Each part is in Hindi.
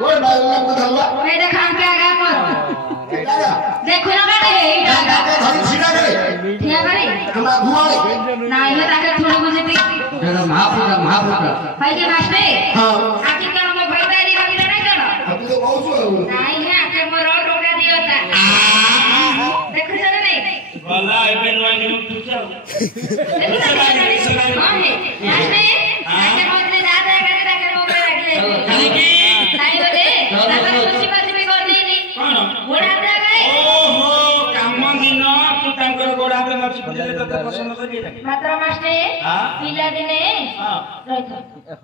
कोई बालना को धरला ए देखा के आगा कर देखो ना बेटे का धरी सीधा करे ठिया करे हमरा घुमाड़े नहीं है ताके थोड़ी बुझती जरा महापुत्र भाई के मास्टर हां आखिर का हम भाई दाई रखिला नहीं करो अब तो कहू छु नहीं है आके मोर टोका दियोता देखो जरा नहीं वाला एबे नई तू जाओ देखो ना हां है मास्टर आके बदले दादा करे ताके मोबाइल रख ले नहीं की नहीं बोले दादा खुशी बात भी कर देनी कौन गोड़ा दे गए ओहो काम दिन तू तांकर गोड़ा पे मत पजले तो पसंद करी मात्र मास्टर पिला दिने रहितो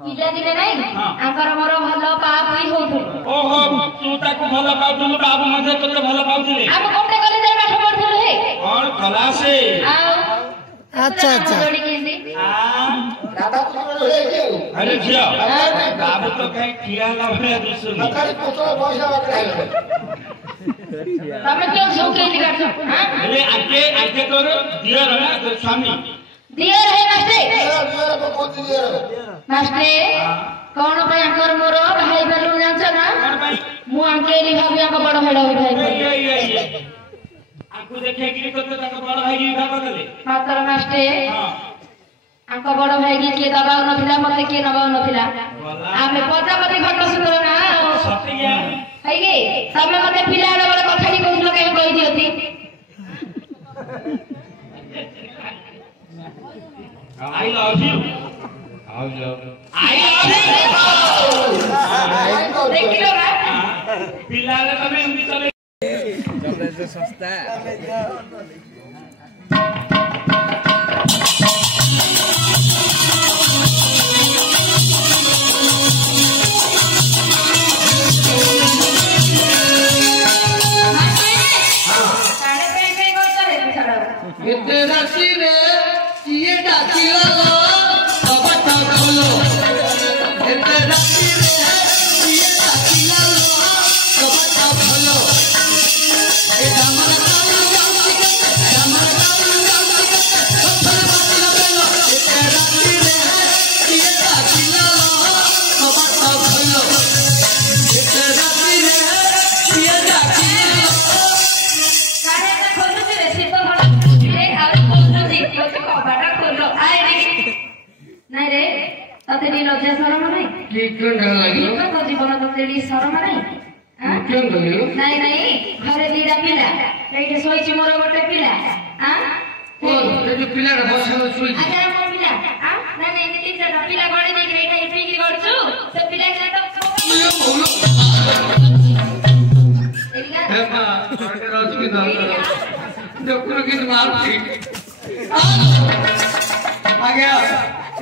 पिला दिने नहीं आकर मोर भलो पाप ही होथु ओहो तू ताको भलो पाउथुलु बाबू मध्ये तो भलो पाउथुले हम कोटे गले जाय पाठ पढथुलु हे और कला से अच्छा जोड़ी केंदी दादा को ले के अरे जिया बाबू तो कहीं किया ना भले दिसु नकारी पोतो पैसा बकराइल तमे क्यों शौके निकाटो हां अरे आके तोर दिया रहा तो स्वामी दिए रहे मास्टर मेरा को कोन दिए मास्टर कौन पे आकर मोर भाई बलु जान्छ ना और भाई मु अंकेली भाभी आको बड़ भाई भाई ये आकु देखे कि तो ताको बड़ भाई की विवाह करले मात्र मास्टर हां आको बड़ भाई की के दबाव नथिला मते के नबाव नथिला आमे पजापति घट सुंदर ना सतिया है गे तमे मते पिला बड़ कथाडी कहलो के कहि दियती I love you I love you देखिलो ना पिलाले तमे एमती चले जबले से सस्ता एते राशि रे किए डाकिलो कबट खोलो एते राशि रे किए डाकिलो कबट खोलो ए दामन जाऊंगी पत्थर मारला बेलो एते राशि रे किए डाकिलो कबट खोलो एते राशि रे किए डाकिलो नहीं रे तते नी लज्जा शरम नहीं की कोन लागि तो जीवन तते नी शरम नहीं केन गयो नहीं नहीं घरे दीदा पिला एठे सोइछि मोर गोटे पिला हां ओ ए जो पिला रे बस सोई आजा मोर पिला हां नहीं नहीं तीन चार पिला गड़ी नहीं एठे इपिकी करछु से पिला के तो हे मां सरकार रोज की दाल जो कुल की मारती आ गया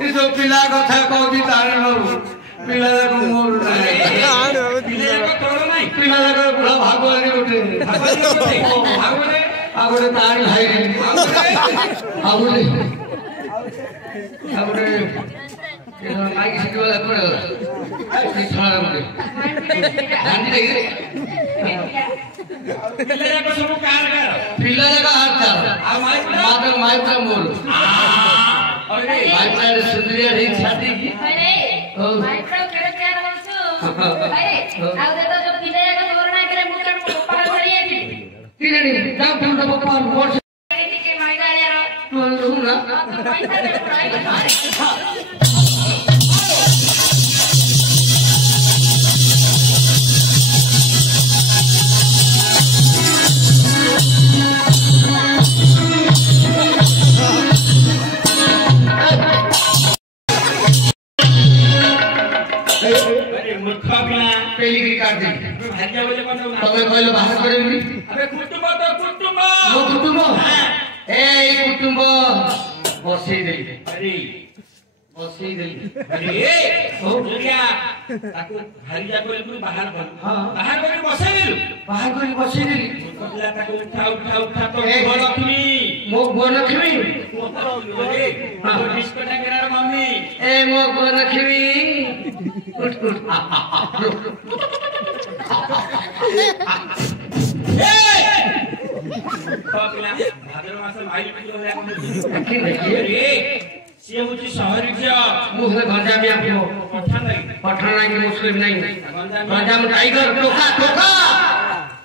ये जो पिला कथा कहती तारे लो पिला को मोर नहीं पिले को तोड़ नहीं पिला को पूरा भागवत उठे भागवत आगोटे तार भाई आगोटे ये माइक से वाला पड़े ये थोड़ा मुझे गांधी देखिए पिले को सब कार कर पिला का हाथ था माइक मोर अरे माइक सुंदरिया री छाती की अरे माइक्रो केरे क्या रहछु अरे आउ दे तो जो पिला का तोरना करे मुकट पकड़ पड़ी है तिरणी दाम फूल का पकवान मोर के माइगाले रो तो ना पैसा दे पड़ाई मूर्खा बिना पहली की काट दी भाग्य बोले कोन ना तमे कहलो बाहर करेंगी अबे कुटुंब तो कुटुंब वो कुटुंब ए कुटुंब बसई दे अरे बसई दे अरे ओ दुनिया ताको भारिया कोले तू बाहर कर हां बाहर कर बसई देलु बाहर करी बसई दे कहला ताको उठा तो लक्ष्मी मो लक्ष्मी अरे तो डिस्को टंगरार मम्मी ए मो लक्ष्मी उठ उठ ए कहला भाद्र मास भाई पिलो ले अरे ସିଏ ହଉଛି ସହରୀ ଝିଅ ମୁଁ ସେ ଗଞ୍ଜାମିଆ ପୁଅ ପଠାନ ଲାଗି पठान नहीं मुस्लिम नहीं गंजाम टाइगर टोका टोका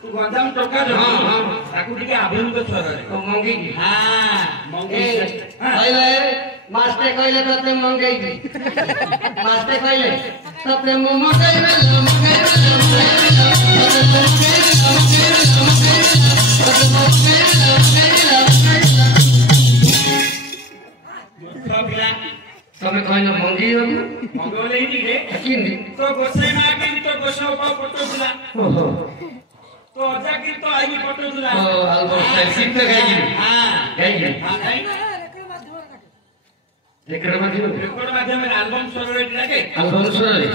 तू गंजाम टोका हां हां ताकू टिके आधुनिक स्वରରେ तो मंगी हां मंगी कहले मास्टर कहले तते मंगी मास्टर कहले तते मंगी તમે કોઈનો મંગી હો મંગોલે ઈ રે કિંદી તો ગોસાઈ માગી તો ગોસાઈ ઉપર ફોટો દિલા ઓહો તો અજા કી તો આઈ ફોટો દિલા ઓ આલ્બમ સિદ્ધ ગાઈ हां ગાઈ हां गाई રેકોર્ડ માધ્યમે આલ્બમ સ્વରରେ લાગે આલ્બમ સુરે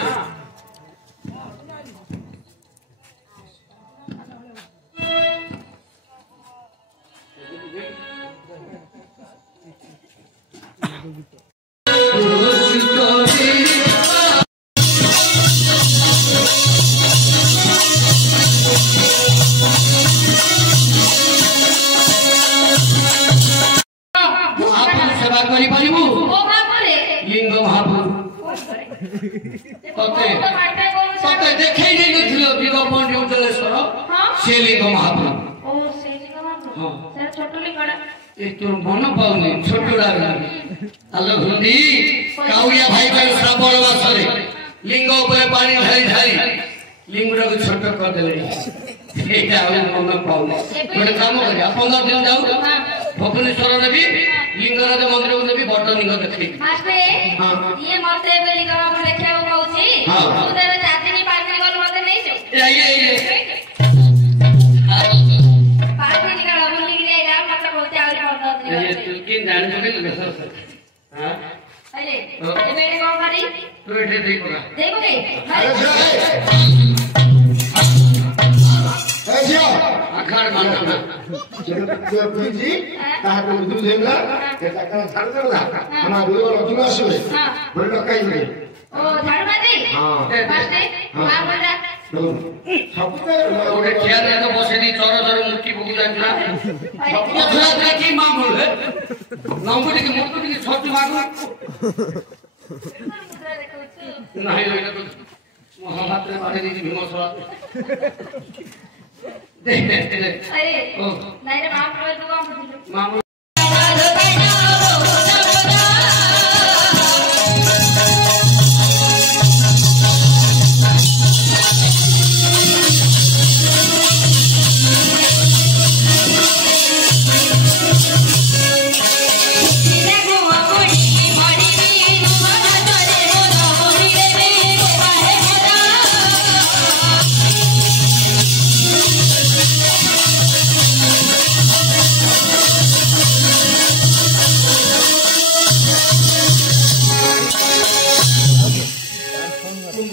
सेवा करी पारिबु ओ का करे लिंग महापुर तते तते देखै नै नथिलो विगो पंडित उज्जलेश्वर से लिंग महापुर ओ से लिंगमा हां से छोटो लिंगडा ए तोर मन पाउनी छोटुडा हेलो हुंदी काउया भाई का श्रावण मासरे लिंग ऊपर पानी ढाली ढाली लिंगडा को छोटो कर देले एटा हम मन पाउनी गोटे काम करिया 15 दिन जाऊ भुवनेश्वर रे भी लिंगराज मंदिर को भी बड़ लिंग देखि मास्टर ये मते बे लिंगमा को देखिया को कहूची हां तू देबे जातिनी पार्टी गल मते नै जो ये पार्टी निकल बोली रे राम मतलब बोलते आउरी मत ये तू किन जान जो के हां अरे ये मेरे को करी तू एठे देखो देखोगे ऐसियो अखाड़ मानना जी ताहा दूध हेला एटा का छाड़ देला हमार दुगो लजुन आसले बोल लकाई रे ओ झाड़ू मारी हां मास्टर मार बोला सब ओके क्या दे तो बसेदी चोर चोर मुट्ठी बुकु जाना पथरा देखि मांगुल है नंबर की मोटो की छोटी मांगु नहीं होइना तो महाभारत मारे दी भीमसवा देख अरे नहीं रे माफ कर दो मांगु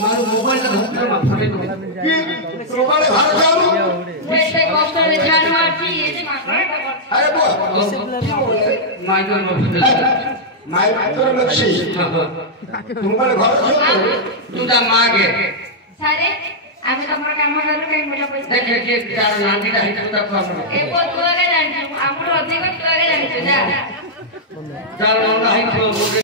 मारो मोबाइल का धक्का मत फरे तो कि रोबाले भार जाऊ वैसे कष्ट रे झाड़ मारती ये जे मार अरे बोल माइनर में माय तोर लक्ष्य तुम्हारे घर से तू दा मागे सारे आमे तमरा काम करू कई मोटा पैसा देख के चार नांदी का हित तो काम ए को तू आगे जान हमरो अधिक तू आगे जान जा चार नांदा हित